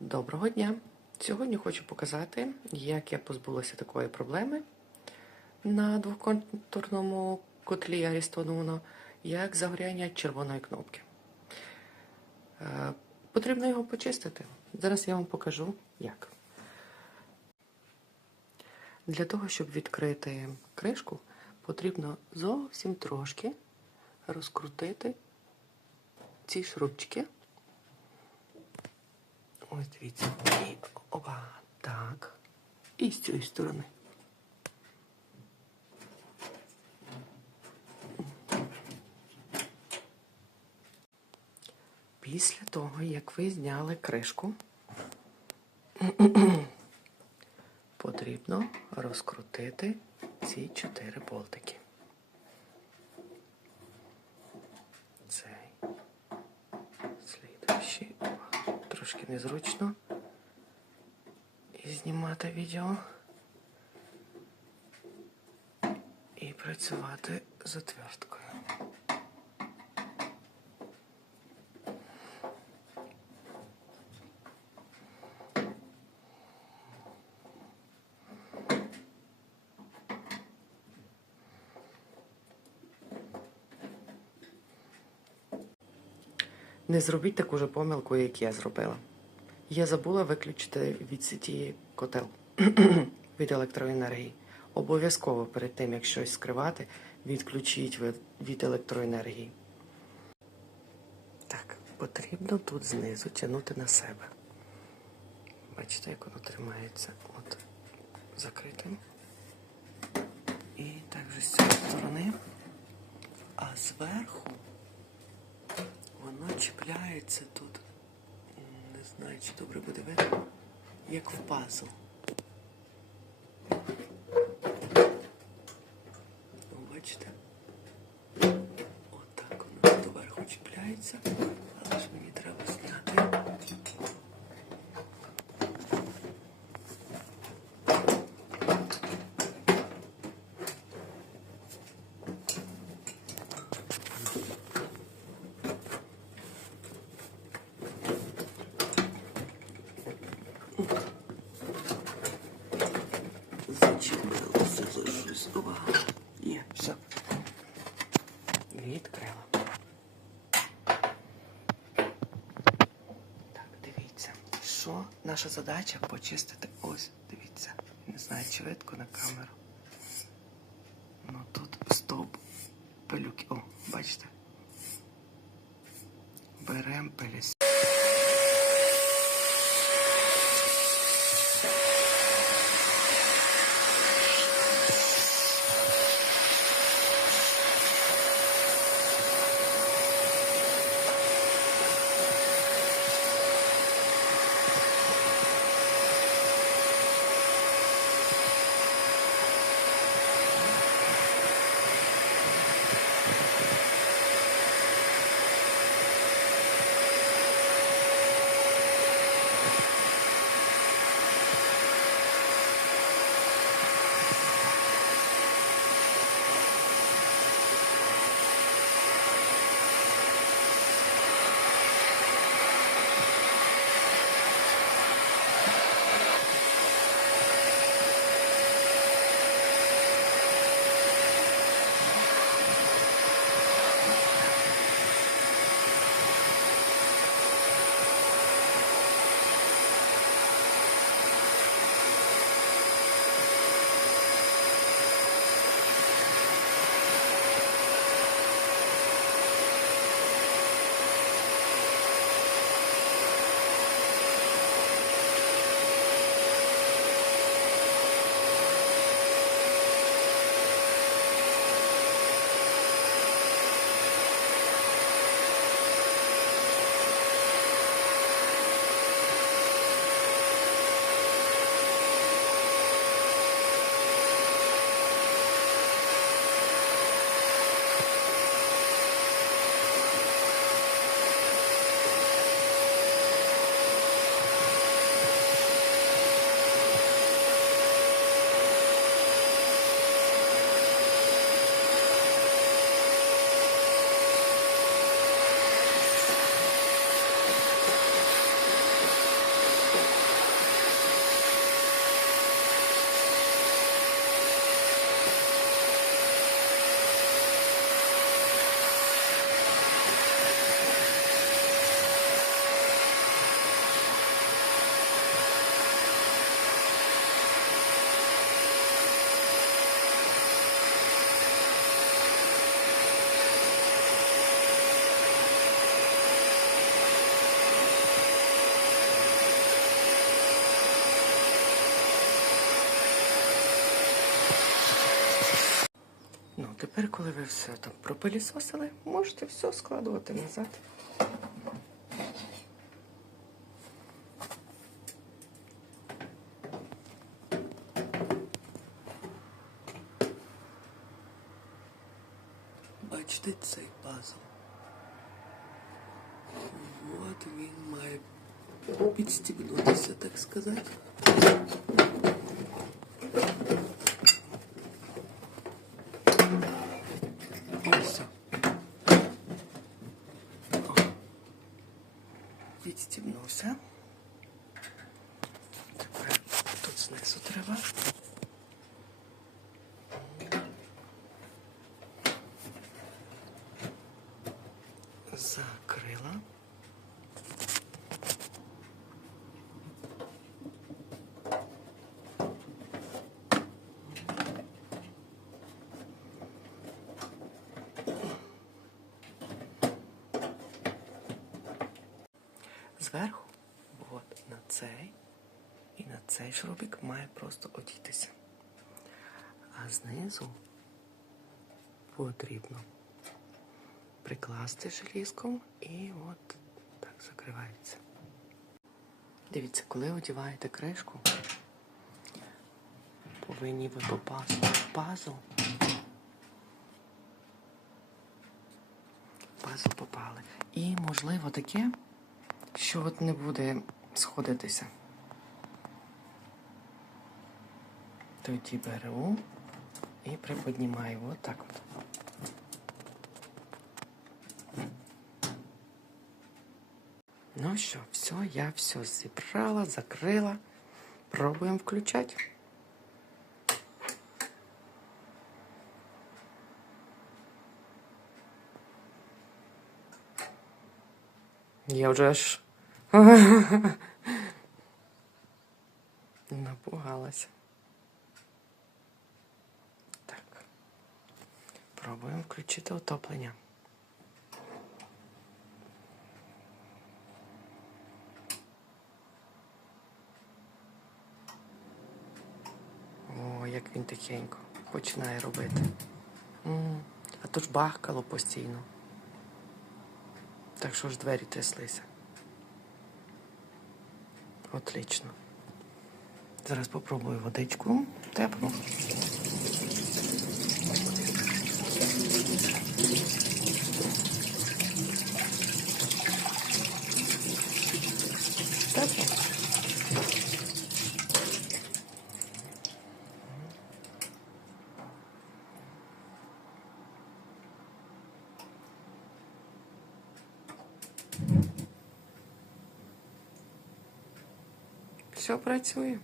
Доброго дня! Сьогодні хочу показати, як я позбулася такої проблеми на двоконтурному котлі Арістон Uno, як загоряння червоної кнопки. Е, Потрібно його почистити. Зараз я вам покажу, як. Для того, щоб відкрити кришку, потрібно зовсім трошки розкрутити ці шрубчики. Ось дивіться. І опа, так. І з цієї сторони. Після того, як ви зняли кришку, потрібно розкрутити ці чотири болтики. Цей. Слідуючий. Трошки незручно. І знімати відео. І працювати з отверткою. Не зробіть таку ж помилку, як я зробила. Я забула виключити від сіті котел від електроенергії. Обов'язково перед тим, як щось скривати, відключіть від, електроенергії. Так, потрібно тут знизу тягнути на себе. Бачите, як воно тримається от закритим. І також з цієї сторони. А зверху воно чіпляється тут. Не знаю, чи добре буде видно, як в пазл. Бачите? Отак воно доверху чіпляється, але ж мені треба зняти. Зачепилося за щось. Ова. Є, все. Відкрила. Так, дивіться. Що наша задача почистити? Ось, дивіться. Не знаю, чи видко на камеру. Ну тут стовп пилюки. О, бачите. Берем пиліс. Тепер, коли ви все там пропилісосили, можете все складувати назад. Бачите цей пазл? От він має підстібнутися, так сказати. Ось. О. Відстібнувся. Тепер тут знизу треба. Закрила. Зверху, от на цей і на цей шрубик має просто одітися. А знизу потрібно прикласти желізком і от так закривається. Дивіться, коли одіваєте кришку, повинні ви попасти в пазл. Пазл попали. І можливо таке, що от не буде сходитися. Тоді беру і приподнімаю отак от. Ну що, все, я все зібрала, закрила. Пробуємо включати. Я вже аж напугалася. Так. Пробуємо включити отоплення. О, як він тихенько починає робити. А то ж бахкало постійно. Так що ж двері тряслися. Отлично. Зараз попробую водичку теплу. Все працює.